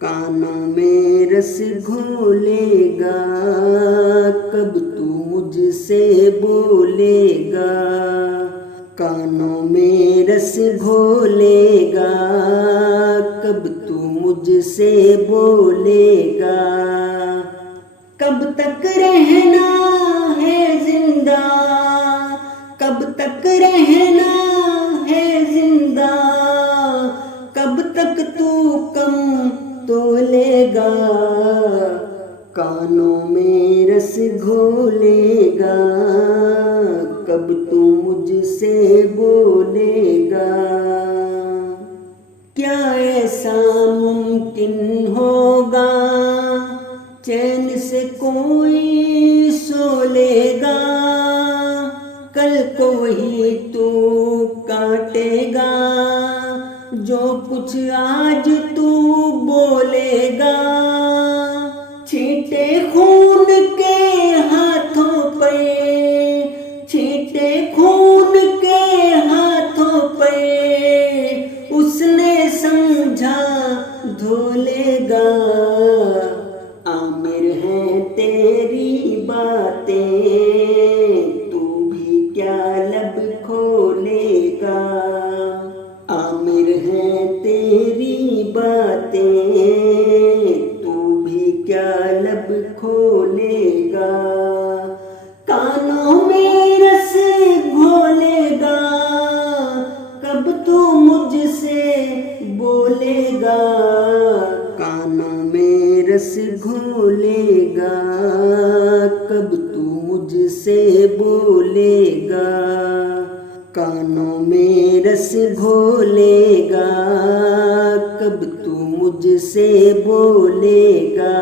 कानों में रस घोलेगा, कब तू मुझसे बोलेगा। कानों में रस घोलेगा, कब तू मुझसे बोलेगा। कब तक रहना है जिंदा, कब तक रहना है जिंदा, कब तक तू कम तोलेगा। कानों में रस घोलेगा, कब तू मुझसे बोलेगा। क्या ऐसा मुमकिन होगा, चैन से कोई सो लेगा। कल को ही तू काटेगा, जो कुछ आज तू बोलेगा। छींटे खून के हाथों पे, छींटे खून के हाथों पे, उसने समझा धोलेगा। आमिर है तेरी बातें, तू भी क्या लब खोलेगा। आमिर है तेरी बातें, तू भी क्या लब खोलेगा। कानों में रस घोलेगा, कब तू मुझसे बोलेगा। कानों में रस घोलेगा, कब तू मुझसे बोलेगा। कानों में रस घोलेगा, कब तू मुझसे बोलेगा।